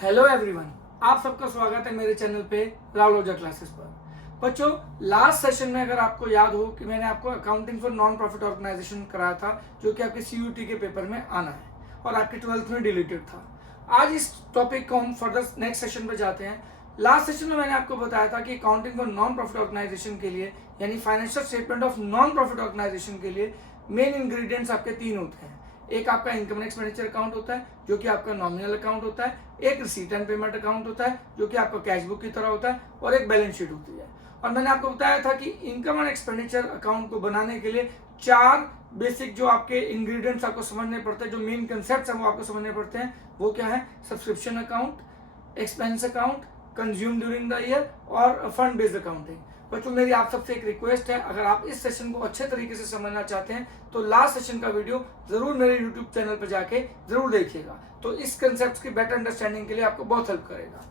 Hello everyone, आप सबका स्वागत है मेरे चैनल पे राहुल ओझा क्लासेस पर। बच्चों, लास्ट सेशन में अगर आपको याद हो कि मैंने आपको accounting for non profit organisation कराया था, जो कि आपके सीयूटी के पेपर में आना है और आपके 12th में डिलीटेड था। आज इस टॉपिक को हम फर्दर नेक्स्ट सेशन पे जाते हैं। लास्ट सेशन में मैंने आपको बताया था कि accounting for non profit organisation के लिए, यानी financial statement of non profit organisation के लिए मेन इंग्रेडिएंट्स आपके तीन होते हैं। एक आपका इनकम एंड एक्सपेंडिचर अकाउंट होता है, जो कि आपका नॉमिनल अकाउंट होता है। एक रिसीट एंड पेमेंट अकाउंट होता है, जो कि आपका कैश बुक की तरह होता है। और एक बैलेंस शीट होती है। और मैंने आपको बताया था कि इनकम एंड एक्सपेंडिचर अकाउंट को बनाने के लिए चार बेसिक जो आपके इंग्रेडिएंट्स आपको समझने पड़ते हैं, जो मेन कंसेप्ट है वो आपको समझने पड़ते हैं। वो क्या है? Subscription account, expense account, consume during the year और फंड बेस्ड अकाउंटिंग। बच्चों, मेरी आप सबसे एक रिक्वेस्ट है, अगर आप इस सेशन को अच्छे तरीके से समझना चाहते हैं तो लास्ट सेशन का वीडियो जरूर मेरे यूट्यूब चैनल पर जाके जरूर देखिएगा। तो इस कंसेप्ट की बेटर अंडरस्टैंडिंग के लिए आपको बहुत हेल्प करेगा।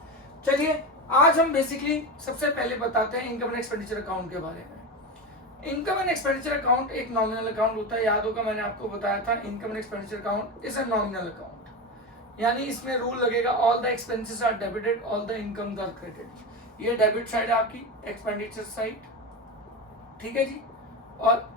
चलिए, आज हम बेसिकली सबसे पहले बताते हैं इनकम एंड एक्सपेंडिचर अकाउंट के बारे में। इनकम एंड एक्सपेंडिचर अकाउंट एक नॉमिनल अकाउंट होता है। याद होगा मैंने आपको बताया था, income and expenditure account is a nominal account, यानी इसमें रूल लगेगा all the expenses are debited, all the income are credited. ये डेबिट साइड है आपकी, एक्सपेंडिचर साइड, ठीक है जी। और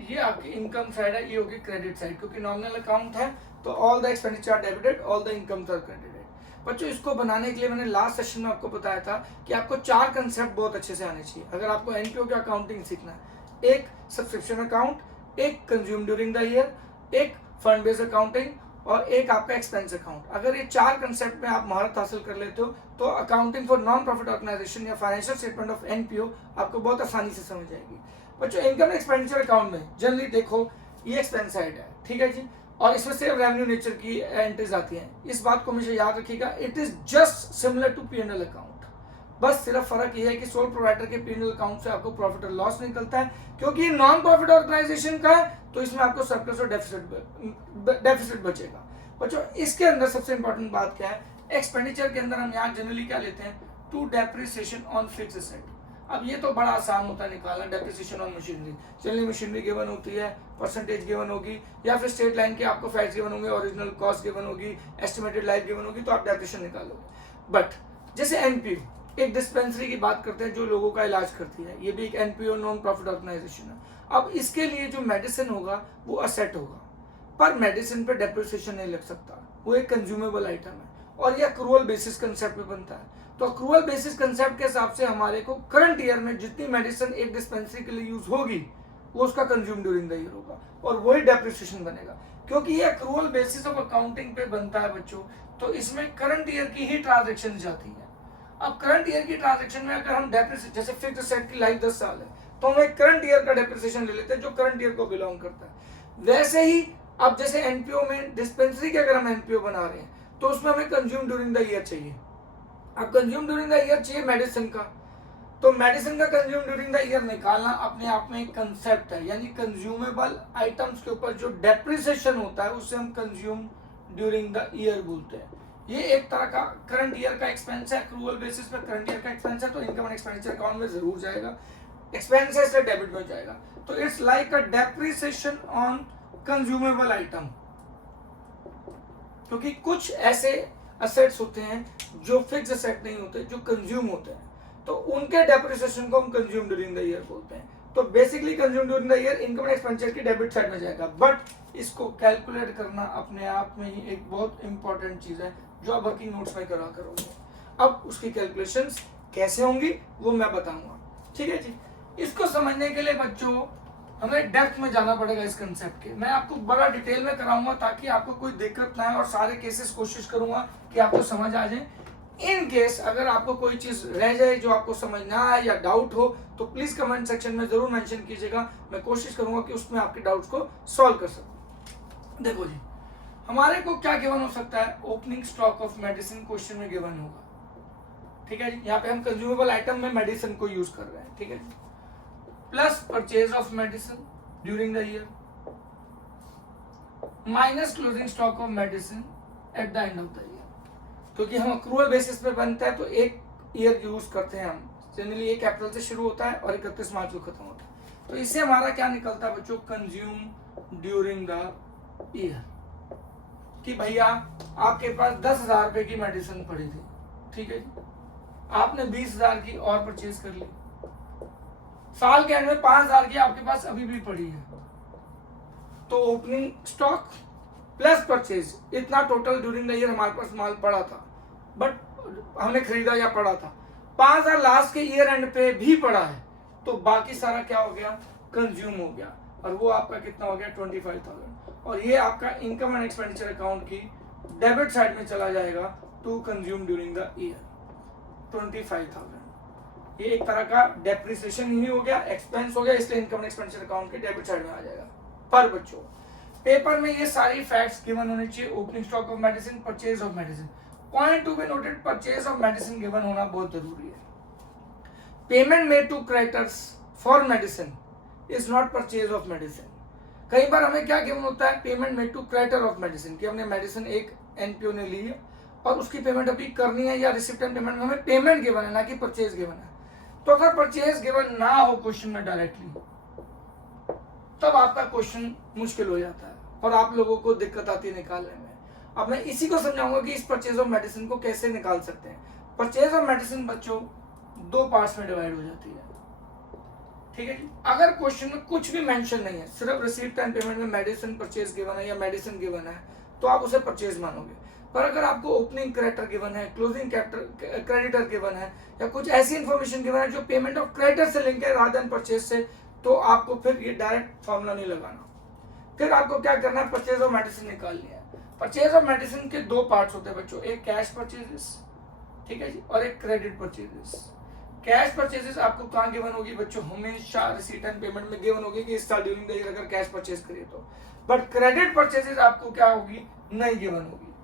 ये आपकी इनकम साइड है, ये होगी क्रेडिट साइड, क्योंकि नॉमिनल अकाउंट है तो all the expenditure are debited, all the income are credited. बच्चों, इसको बनाने के लिए मैंने लास्ट सेशन में आपको बताया था कि आपको चार कंसेप्ट बहुत अच्छे से आने चाहिए अगर आपको एनपीओ की अकाउंटिंग सीखना है। एक सब्सक्रिप्शन अकाउंट, एक कंज्यूम ड्यूरिंग द ईयर, एक फंड बेस्ड अकाउंटिंग और एक आपका एक्सपेंस अकाउंट। अगर ये चार कंसेप्ट में आप महारत हासिल कर लेते हो तो accounting for non profit organisation या फाइनेंशियल स्टेटमेंट ऑफ एनपीओ आपको बहुत आसानी से समझ आएगी। बच्चों, इनकम एक्सपेंडिचर अकाउंट में जनरली देखो, ये एक्सपेंस साइड है, ठीक है जी, और इसमें सिर्फ रेवेन्यू नेचर की एंट्रीज आती हैं। इस बात को हमेशा याद रखिएगा, it is just similar to P and L account. बस सिर्फ फर्क ये है कि सोल प्रोवाइडर के पी&एल अकाउंट से आपको प्रॉफिट और लॉस निकलता है, क्योंकि ये नॉन प्रॉफिट ऑर्गेनाइजेशन का है तो इसमें आपको सरप्लस और डेफिसिट बचेगा। बच्चों, इसके अंदर सबसे इंपॉर्टेंट बात क्या है? एक्सपेंडिचर के अंदर हम यहाँ जनरली क्या लेते हैं? To depreciation on fix asset. अब ये तो बड़ा आसान होता है निकालना, डेप्रिसिएशन ऑन मशीनरी। चलिए, मशीनरी गिवन होती है, परसेंटेज गिवन होगी, या फिर स्टेट लाइन के आपको फैक्ट्स गिवन होंगे, ओरिजिनल कॉस्ट गिवन होगी, एस्टिमेटेड लाइफ गिवन होगी, तो आप डेप्रिसिएशन निकालोगे। बट जैसे एनपीओ, एक डिस्पेंसरी की बात करते हैं जो लोगों का इलाज करती है, ये भी एक एनपीओ नॉन प्रॉफिट ऑर्गेनाइजेशन है। अब इसके लिए जो मेडिसिन होगा वो असेट होगा, पर मेडिसिन पे डेप्रिसिएशन नहीं लग सकता, वो एक कंज्यूमेबल आइटम है और ये अक्रूवल बेसिस कंसेप्ट पे बनता है। तो अक्रूवल बेसिस कंसेप्ट के हिसाब से हमारे को करंट ईयर में जितनी मेडिसिन एक डिस्पेंसरी के लिए यूज होगी वो उसका कंज्यूम ड्यूरिंग द ईयर होगा और वही डेप्रिसिएशन बनेगा, क्योंकि ये अक्रूवल बेसिस ऑफ अकाउंटिंग पे बनता है बच्चों। तो इसमें करंट ईयर की ही ट्रांजेक्शन जाती है। अब करंट ईयर की ट्रांजेक्शन में अगर हम डेप्रिसिएशन, जैसे फिक्स्ड एसेट की लाइफ 10 साल है तो हम एक करंट ईयर का डेप्रिसिएशन ले लेते हैं जो करंट ईयर को बिलोंग करता है। वैसे ही अब जैसे एनपीओ में डिस्पेंसरी के अगर हम एनपीओ बना रहे हैं तो उसमें हमें कंज्यूम ड्यूरिंग द ईयर चाहिए। अब कंज्यूम ड्यूरिंग द ईयर चाहिए मेडिसिन का, तो मेडिसिन का कंज्यूम ड्यूरिंग द ईयर निकालना अपने आप में एक कंसेप्ट है, यानी कंज्यूमेबल आइटम्स के ऊपर जो डेप्रिसिएशन होता है उसे हम कंज्यूम ड्यूरिंग द ईयर बोलते हैं। ये एक तरह का करंट ईयर का एक्सपेंस है, अक्रूवल बेसिस पे करंट ईयर का एक्सपेंस है, तो इनकम एंड एक्सपेंडिचर अकाउंट में जरूर जाएगा, एक्सपेंसेस से डेबिट में जाएगा। तो it's like a depreciation on consumable item, क्योंकि कुछ ऐसे असेट्स होते हैं जो फिक्स असेट नहीं होते, जो कंज्यूम होते हैं, तो उनके डेप्रिसिएशन को हम कंज्यूम ड्यूरिंग द ईयर बोलते हैं। तो basically consume during the year income and expenditure की डेबिट साइड में जाएगा, बट इसको कैलकुलेट करना अपने आप में ही एक बहुत इंपॉर्टेंट चीज है जो आप वर्किंग नोट्स में करा करोगे। अब उसकी कैलकुलेशंस कैसे होंगी वो मैं बताऊंगा, ठीक है जी। इसको समझने के लिए बच्चों हमें डेप्थ में जाना पड़ेगा इस कंसेप्ट के। मैं आपको बड़ा डिटेल में कराऊंगा ताकि आपको कोई दिक्कत ना आए और सारे केसेस कोशिश करूंगा कि आपको समझ आ जाए। इन केस अगर आपको कोई चीज रह जाए जो आपको समझ ना आए या डाउट हो तो प्लीज कमेंट सेक्शन में जरूर मेंशन कीजिएगा, मैं कोशिश करूंगा कि उसमें आपके डाउट्स को सॉल्व कर सकूं। देखो जी, हमारे को क्या गिवन हो सकता है? Opening stock of medicine question में गिवन होगा, ठीक है जी। यहाँ पे हम कंज्यूमेबल आइटम में मेडिसिन को यूज कर रहे हैं, ठीक है, plus purchase of medicine during the year minus closing stock of medicine at the end of the year. क्योंकि हम अक्रूवल बेसिस पे बनता है तो एक ईयर यूज करते हैं हम, जनरली 1 अप्रैल से शुरू होता है और 31 मार्च को खत्म होता है। तो इससे हमारा क्या निकलता है बच्चों? Consume during the year. कि भैया आपके पास 10,000 रुपए की मेडिसिन पड़ी थी, ठीक है जी, आपने 20,000 की और परचेज कर ली, साल के एंड में 5,000 की आपके पास अभी भी पड़ी है, तो ओपनिंग स्टॉक प्लस परचेज इतना टोटल ड्यूरिंग द ईयर हमारे पास माल पड़ा था, बट हमने खरीदा या पड़ा था, 5,000 लास्ट के ईयर एंड पे भी पड़ा है, तो बाकी सारा क्या हो गया, कंज्यूम हो गया, और वो आपका कितना हो गया 25,000, और ये आपका इनकम एंड एक्सपेंडिचर अकाउंट की डेबिट साइड में चला जाएगा to consume during the year 25,000। ये एक तरह का डेप्रिसिएशन ही हो गया, एक्सपेंस हो गया, इसलिए इनकम एंड एक्सपेंडिचर अकाउंट के डेबिट साइड में आ जाएगा। पर बच्चों पेपर में ये सारी फैक्ट्स गिवन होने चाहिए, opening stock of medicine, purchase of medicine. Point to be noted, purchase of medicine given होना बहुत जरूरी है। Payment made to creditors for medicine is not purchase of medicine. कई बार हमें क्या गिवन होता है, payment made to creditor of medicine, कि हमने मेडिसिन एक एनपीओ ने ली है और उसकी पेमेंट अभी करनी है, या रिसिप्ट एंड पेमेंट में हमें पेमेंट गिवन है, ना कि परचेज गिवन है। तो अगर परचेज गिवन ना हो क्वेश्चन में डायरेक्टली, तब आपका क्वेश्चन मुश्किल हो जाता है और आप लोगों को दिक्कत आती है निकालने में। अब मैं इसी को समझाऊंगा कि इस परचेज ऑफ मेडिसिन को कैसे निकाल सकते हैं। परचेज ऑफ मेडिसिन बच्चों दो पार्ट्स में डिवाइड हो जाती है, ठीक है जी। अगर क्वेश्चन में कुछ भी मेंशन नहीं है, सिर्फ रिसीप्ट एंड पेमेंट में मेडिसिन परचेज गिवन है या मेडिसिन गिवन है, तो आप उसे परचेज मानोगे। पर अगर आपको ओपनिंग क्रेडिटर गिवन है, क्लोजिंग क्रेडिटर गिवन है, या कुछ ऐसी इंफॉर्मेशन गिवन है जो पेमेंट ऑफ क्रेडिटर से लिंक है रादर देन परचेज से, तो आपको फिर ये डायरेक्ट फॉर्मूला नहीं लगाना। फिर आपको क्या करना है, परचेज ऑफ मेडिसिन निकालनी है। परचेज ऑफ मेडिसिन के दो पार्ट्स होते हैं बच्चों, एक कैश परचेजेस, ठीक है जी, और एक क्रेडिट परचेजेस। कैश परचेजेस आपको कहाँ गिवन होगी बच्चों, हमेशा रिसीट एंड पेमेंट में गिवन होगी कि इस साल ड्यूरिंग द ईयर अगर कैश परचेज करिए तो। बट क्रेडिट परचेजेस आपको क्या होगी, नहीं गिवन होगी।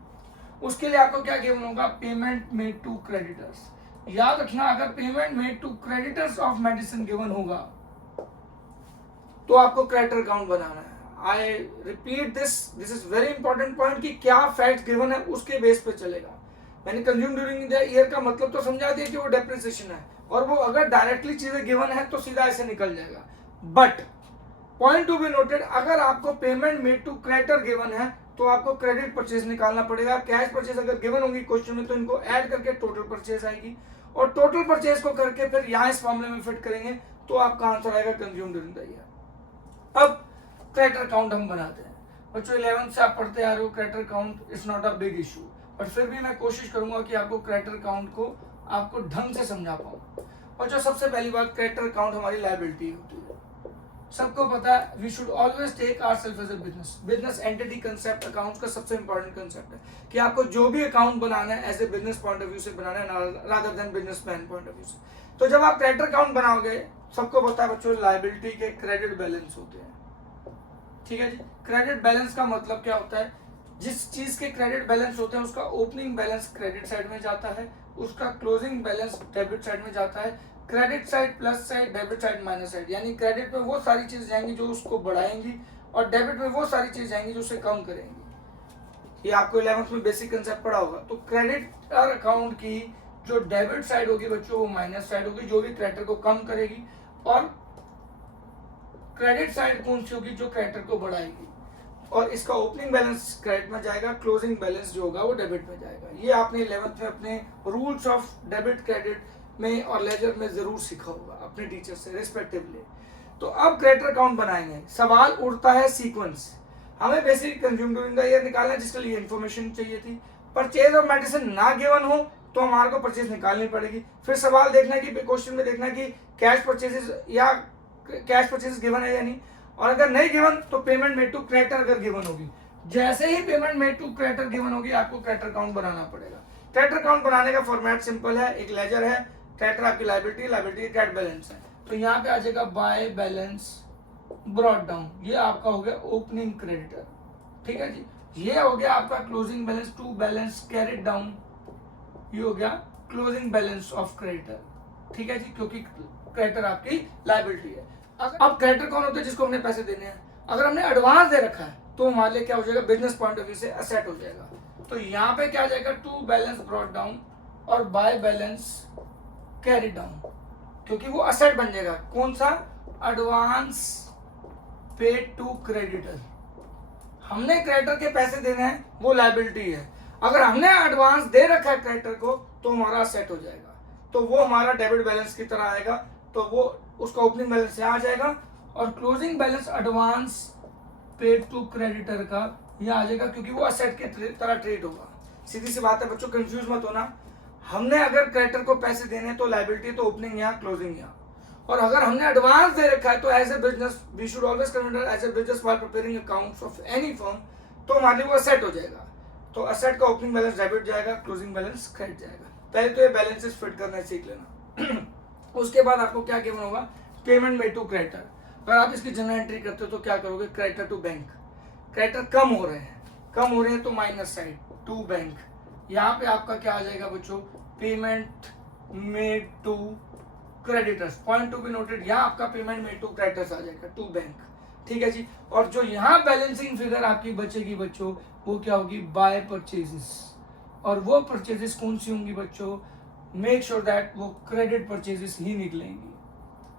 उसके लिए आपको क्या गिवन होगा, पेमेंट मेड टू क्रेडिटर्स। याद रखना, अगर payment made to creditors of medicine given होगा तो आपको क्रेडिटर अकाउंट बनाना है। I repeat this is very important point, कि क्या फैक्ट गिवन है उसके बेस पे चलेगा। मैंने कंज्यूम ड्यूरिंग द ईयर का मतलब तो समझा दिया कि वो डेप्रिसिएशन है, और वो अगर डायरेक्टली चीजें गिवन है तो सीधा ऐसे निकल जाएगा। But point to be noted, अगर आपको payment made to creditor given है तो आपको क्रेडिट परचेज निकालना पड़ेगा। कैश परचेज अगर गिवन होंगी क्वेश्चन में तो इनको ऐड करके टोटल परचेज आएगी, और टोटल परचेज को करके फिर यहाँ इस फॉर्मूले में फिट करेंगे तो आपका आंसर आएगा कंज्यूम ड्यूरिंग द ईयर। अब क्रेडिटर अकाउंट हम बनाते हैं बच्चों, 11th से आप पढ़ते आ रहे हो, creditor account is not a big issue, but फिर भी मैं कोशिश करूंगा कि आपको क्रेडिटर अकाउंट को आपको ढंग से समझा पाऊँ। और जो सबसे पहली बात, क्रेडिटर अकाउंट हमारी लायबिलिटी होती है। सबको पता है, we should always take ourself as a business entity. Concept accounts का सबसे इंपॉर्टेंट कंसेप्ट है कि आपको जो भी अकाउंट बनाना है as a business point of view से बनाना है, rather than businessman point of view से। तो जब आप क्रेडिटर अकाउंट बनाओगे, सबको पता है बच्चों, लायबिलिटी के क्रेडिट बैलेंस होते हैं, ठीक है जी। क्रेडिट बैलेंस का मतलब क्या होता है, जिस चीज के क्रेडिट बैलेंस होते हैं उसका ओपनिंग बैलेंस क्रेडिट साइड में जाता है, उसका क्लोजिंग बैलेंस डेबिट साइड में जाता है। Credit side plus side, debit side minus side, यानी क्रेडिट में वो सारी चीज जाएंगी जो उसको बढ़ाएंगी, और डेबिट में वो सारी चीज जाएंगी जो उसे कम करेंगी। ये आपको 11th में बेसिक कंसेप्ट पढ़ा होगा। तो क्रेडिटर अकाउंट की जो डेबिट साइड होगी बच्चों, वो माइनस साइड होगी, जो भी क्रेडिटर को कम करेगी, और क्रेडिट साइड कौन सी होगी, जो क्रेडिटर को बढ़ाएगी। और इसका ओपनिंग बैलेंस क्रेडिट में जाएगा, क्लोजिंग बैलेंस जो होगा वो डेबिट में जाएगा। ये आपने 11th में अपने रूल्स ऑफ डेबिट क्रेडिट में और लेजर में जरूर सीखा होगा अपने टीचर से रिस्पेक्टिवली। तो अब क्रेडिटर अकाउंट बनाएंगे, सवाल उठता है सीक्वेंस। हमें basic consume during the year निकालना है, जिसके लिए इन्फॉर्मेशन चाहिए थी। परचेज ऑफ मेडिसिन ना गिवन हो तो हमारे को परचेज निकालनी पड़ेगी। फिर सवाल देखना है कि क्वेश्चन में देखना है कि कैश परचेजेस या कैश परचेज गिवन है या नहीं, और अगर नहीं गिवन तो पेमेंट मेड टू क्रेडिटर अगर गिवन होगी। जैसे ही payment made to creditor given होगी, आपको क्रेडिटर अकाउंट बनाना पड़ेगा। क्रेडिटर अकाउंट बनाने का फॉर्मेट सिंपल है, एक लेजर है, क्रेडिटर आपकी लायबिलिटी, लायबिलिटी क्रेडिट बैलेंस है। तो यहाँ पे आ जाएगा बाय बैलेंस ब्रॉट डाउन, ये आपका हो गया ओपनिंग क्रेडिटर, ठीक है जी। ये हो गया आपका closing balance, to balance carried down, ये हो गया क्लोजिंग बैलेंस ऑफ क्रेडिटर, ठीक है जी, क्योंकि क्रेडिटर आपकी लायबिलिटी है। अब क्रेडिटर कौन होता है, जिसको हमने पैसे देने हैं। अगर हमने एडवांस दे रखा है तो हमारे लिए क्या हो जाएगा, बिजनेस पॉइंट ऑफ व्यू से असेट हो जाएगा। तो यहाँ पे क्या आ जाएगा, टू बैलेंस ब्रॉट डाउन और बाय बैलेंस कैरी डाउन, क्योंकि वो असेट बन जाएगा। कौन सा, एडवांस पेड टू क्रेडिटर। हमने क्रेडिटर के पैसे देने हैं वो लायबिलिटी है। अगर हमने एडवांस दे रखा है क्रेडिटर को तो हमारा सेट हो जाएगा, तो वो हमारा डेबिट बैलेंस की तरह आएगा, तो वो उसका ओपनिंग बैलेंस यहाँ आ जाएगा और closing balance advance paid to creditor का यहाँ आ जाएगा, क्योंकि वो असेट के तरह ट्रीट होगा। सीधी सी बात है बच्चों, कंफ्यूज मत होना। हमने अगर क्रेडिटर को पैसे देने तो लायबिलिटी, तो ओपनिंग यहाँ, क्लोजिंग यहाँ। और अगर हमने एडवांस दे रखा है तो as a business we should always consider as a business while preparing accounts of any firm, तो हमारे लिए वो असेट हो जाएगा। तो असेट का ओपनिंग बैलेंस डेबिट जाएगा, क्लोजिंग बैलेंस क्रेडिट जाएगा। पहले तो ये बैलेंसेस फिट करना सीख लेना। उसके बाद आपको क्या गिवन होगा, पेमेंट मेड टू क्रेडिटर। अगर आप इसकी जनरल एंट्री करते हो तो क्या करोगे, क्रेडिटर टू बैंक। क्रेडिटर कम हो रहे हैं तो माइनस साइड टू बैंक। यहाँ पे आपका क्या आ जाएगा बच्चों, payment made to creditors. Point to be noted, यहाँ आपका पेमेंट मेड टू क्रेडिटर्स आ जाएगा, टू बैंक। ठीक है जी। और जो यहाँ बैलेंसिंग फिगर आपकी बचेगी बच्चों, वो क्या होगी, बाय परचेजेस। और वो परचेजेस कौन सी होंगी बच्चों, मेक श्योर दैट वो क्रेडिट परचेजेस ही निकलेंगी।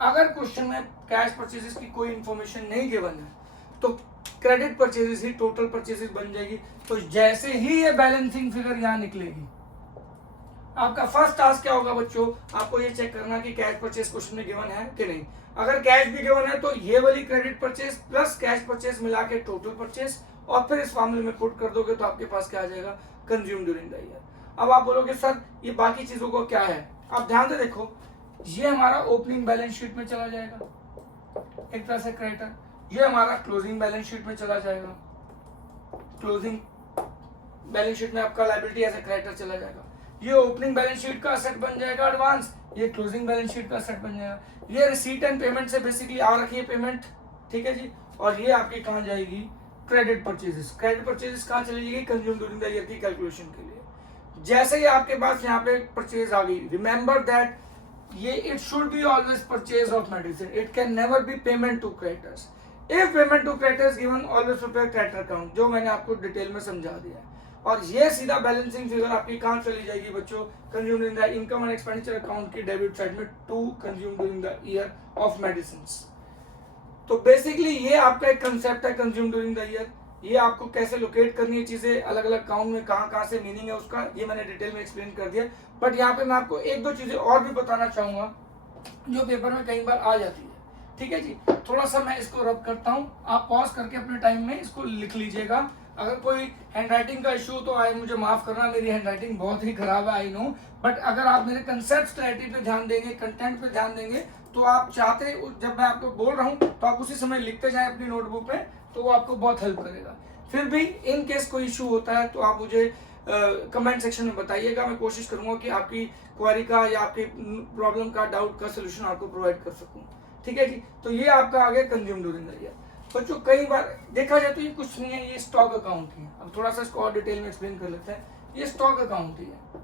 अगर क्वेश्चन में कैश परचेजेस की कोई इंफॉर्मेशन नहीं गिवन है तो क्रेडिट परचेजेस ही टोटल परचेजेस बन जाएगी। तो जैसे ही ये बैलेंसिंग फिगर यहाँ निकलेगी, आपका फर्स्ट टास्क क्या होगा बच्चों, आपको ये चेक करना कि कैश परचेज क्वेश्चन में गिवन है कि नहीं। अगर कैश भी गिवन है तो ये वाली credit purchase plus cash purchase मिला के टोटल परचेज, और फिर इस फॉर्मूले में पुट कर दोगे तो आपके पास क्या आ जाएगा, कंज्यूम ड्यूरिंग द ईयर। अब आप बोलोगे सर ये बाकी चीजों को क्या है, आप ध्यान से देखो, ये हमारा ओपनिंग बैलेंस शीट में चला जाएगा एक तरह से क्रेडिटर, ये हमारा क्लोजिंग बैलेंस शीट में चला जाएगा, क्लोजिंग बैलेंस शीट में आपका लायबिलिटी एज ए क्रेडिटर चला जाएगा, ये ओपनिंग बैलेंस शीट का असेट बन जाएगा एडवांस, ये क्लोजिंग बैलेंस शीट का असेट बन जाएगा, ये रिसीट एंड पेमेंट से बेसिकली आ रखी है पेमेंट, ठीक है जी। और ये आपकी कहाँ जाएगी, क्रेडिट परचेजेस। क्रेडिट परचेजेस कहाँ चली जाएगी, कंज्यूम ड्यूरिंग द ईयर की कैलकुलेशन के लिए। जैसे ही आपके पास यहाँ पे परचेज आ गई, रिमेंबर दैट ये it should be always purchase of medicine, it can never be payment to creditors. If payment to creditors given always prepare creditor account, जो मैंने आपको डिटेल में समझा दिया है। और ये सीधा बैलेंसिंग फिगर आपकी कहाँ चली जाएगी बच्चों, consume during the income and expenditure account की डेबिट साइड में, to consume during the year of medicine. तो बेसिकली ये आपका एक कंसेप्ट है कंज्यूम ड्यूरिंग द ईयर। ये आपको कैसे लोकेट करनी है चीजें अलग अलग अकाउंट में, कहाँ कहाँ से मीनिंग है उसका, ये मैंने डिटेल में एक्सप्लेन कर दिया। बट यहाँ पे मैं आपको एक दो चीजें और भी बताना चाहूंगा जो पेपर में कई बार आ जाती है। ठीक है जी, थोड़ा सा मैं इसको रब करता हूँ, आप पॉज करके अपने टाइम में इसको लिख लीजिएगा। अगर कोई हैंडराइटिंग का इशू तो आए मुझे माफ करना, मेरी हैंडराइटिंग बहुत ही खराब है आई नो, बट अगर आप मेरे कंसेप्ट क्लैरिटी पे ध्यान देंगे, कंटेंट पे ध्यान देंगे, तो आप चाहते जब मैं आपको बोल रहा हूँ तो आप उसी समय लिखते जाएं अपनी नोटबुक में, तो वो आपको बहुत हेल्प करेगा। फिर भी इन केस कोई इशू होता है तो आप मुझे कमेंट सेक्शन में बताइएगा, मैं कोशिश करूंगा कि आपकी क्वेरी का या आपकी प्रॉब्लम का, डाउट का सोल्यूशन आपको प्रोवाइड कर सकूं। ठीक है जी, तो ये आपका आ गया कंज्यूम ड्यूरिंग द ईयर। बच्चों कई बार देखा जाए तो ये कुछ नहीं है, ये स्टॉक अकाउंट ही है। अब थोड़ा सा इसको और डिटेल में एक्सप्लेन कर लेते हैं, ये स्टॉक अकाउंट ही है।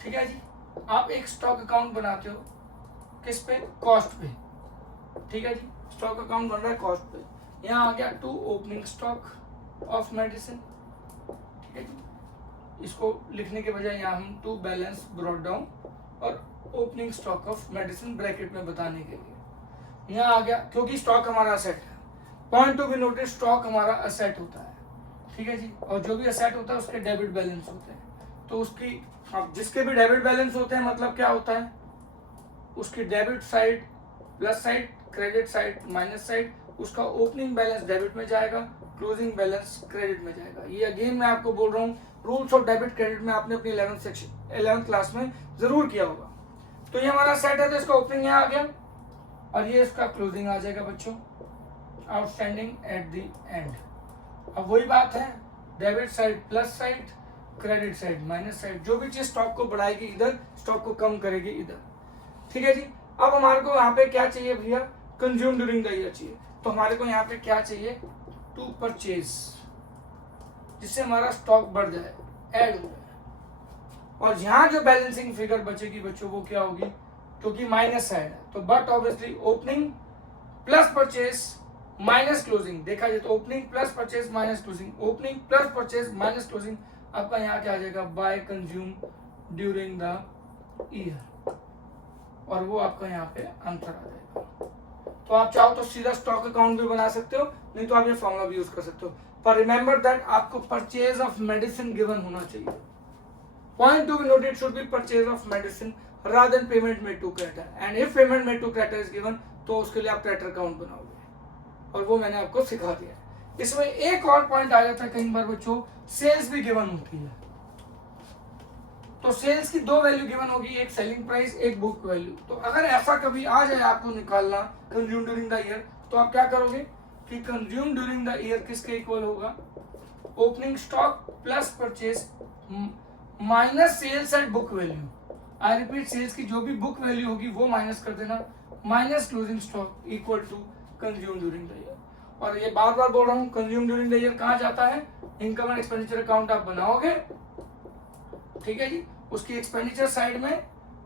ठीक है जी, आप एक स्टॉक अकाउंट बनाते हो किस पे, कॉस्ट पे। ठीक है जी, स्टॉक अकाउंट बन रहा है कॉस्ट पे। यहाँ आ गया to opening stock of medicine. ठीक है जी, इसको लिखने के बजाय यहाँ हम टू बैलेंस ब्रॉट डाउन और opening stock of medicine bracket में बताने के लिए यहाँ आ गया, क्योंकि स्टॉक हमारा असेट है। Point to be noted, stock हमारा असेट होता है। ठीक है जी, और जो भी असेट होता है उसके डेबिट बैलेंस होते हैं। तो उसकी, अब जिसके भी डेबिट बैलेंस होते हैं मतलब क्या होता है, उसकी debit side plus side, credit side minus side, उसका ओपनिंग बैलेंस डेबिट में जाएगा, क्लोजिंग बैलेंस क्रेडिट में जाएगा। ये अगेन मैं आपको बोल रहा हूँ, रूल्स ऑफ डेबिट क्रेडिट में आपने अपनी 11th क्लास में जरूर किया होगा। तो ये हमारा सेट है, तो इसका ओपनिंग यहाँ आ गया और ये इसका क्लोजिंग आ जाएगा बच्चों, आउटस्टैंडिंग एट द एंड। अब वही बात है, debit side plus side, credit side minus side, जो भी चीज स्टॉक को बढ़ाएगी इधर, स्टॉक को कम करेगी इधर। ठीक है जी, अब हमारे को यहाँ पे क्या चाहिए भैया, कंज्यूम ड्यूरिंग द ईयर चाहिए। तो हमारे को यहाँ पे क्या चाहिए, टू परचेज, जिससे हमारा स्टॉक बढ़ जाए, ऐड हो जाए। और यहाँ जो बैलेंसिंग फिगर बचेगी बच्चों वो क्या होगी, क्योंकि माइनस साइड है तो but obviously opening plus purchase minus closing. देखा जाए तो opening plus purchase minus closing, opening plus purchase minus closing, आपका यहाँ क्या आ जाएगा, by consume during the year. और वो आपका यहाँ पे आंसर आ जाएगा। तो आप चाहो तो सीधा स्टॉक अकाउंट भी बना सकते हो, नहीं तो आप ये फॉर्मूला भी यूज कर सकते हो। पर रिमेंबर दैट आपको परचेज ऑफ मेडिसिन गिवन होना चाहिए। Point to be noted should be purchase of medicine rather than payment made to creditor, and if payment made to creditor is given तो उसके लिए आप creditor अकाउंट बनाओगे, और वो मैंने आपको सिखा दिया है। इसमें एक और पॉइंट आ जाता है कई बार बच्चों, सेल्स भी गिवन होती है। तो सेल्स की दो वैल्यू गिवन होगी, एक सेलिंग प्राइस, एक बुक वैल्यू। तो अगर ऐसा कभी आ जाए आपको निकालना कंज्यूम ड्यूरिंग द ईयर, तो आप क्या करोगे कि कंज्यूम ड्यूरिंग द ईयर किसके इक्वल होगा, opening stock plus purchase minus sales and book value. I repeat, sales की जो भी बुक वैल्यू होगी वो माइनस कर देना, minus closing stock equal to consume during the year. और ये बार बार बोल रहा हूँ, कंज्यूम ड्यूरिंग द ईयर कहाँ जाता है, इनकम एंड एक्सपेंडिचर अकाउंट आप बनाओगे, ठीक है जी। उसकी एक्सपेंडिचर साइड में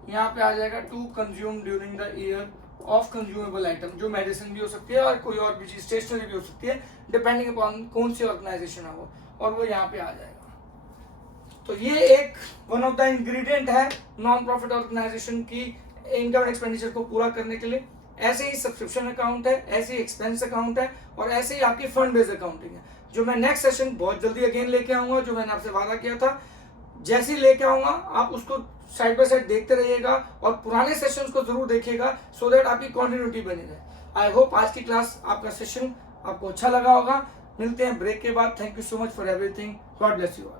यहाँ पे आ जाएगा to consume during the year of consumable item, जो मेडिसिन भी हो सकती है और कोई और भी चीज स्टेशनरी भी हो सकती है, डिपेंडिंग अपॉन कौन सी ऑर्गेनाइजेशन है वो, और वो यहाँ पे आ जाएगा। तो ये एक वन ऑफ द इंग्रेडिएंट है नॉन प्रॉफिट ऑर्गेनाइजेशन की इनकम एक्सपेंडिचर को पूरा करने के लिए। ऐसे ही सब्सक्रिप्शन अकाउंट है, ऐसे ही एक्सपेंस अकाउंट है, और ऐसे ही आपकी फंड बेस्ड अकाउंटिंग है, जो मैं नेक्स्ट सेशन बहुत जल्दी अगेन लेके आऊंगा, जो मैंने आपसे वादा किया था। जैसे ही लेके आऊंगा आप उसको साइड बाय साइड देखते रहिएगा और पुराने सेशंस को जरूर देखिएगा, सो दैट आपकी कंटिन्यूटी बनी रहे। आई होप आज की क्लास, आपका सेशन आपको अच्छा लगा होगा। मिलते हैं ब्रेक के बाद। Thank you so much for everything. God bless you all.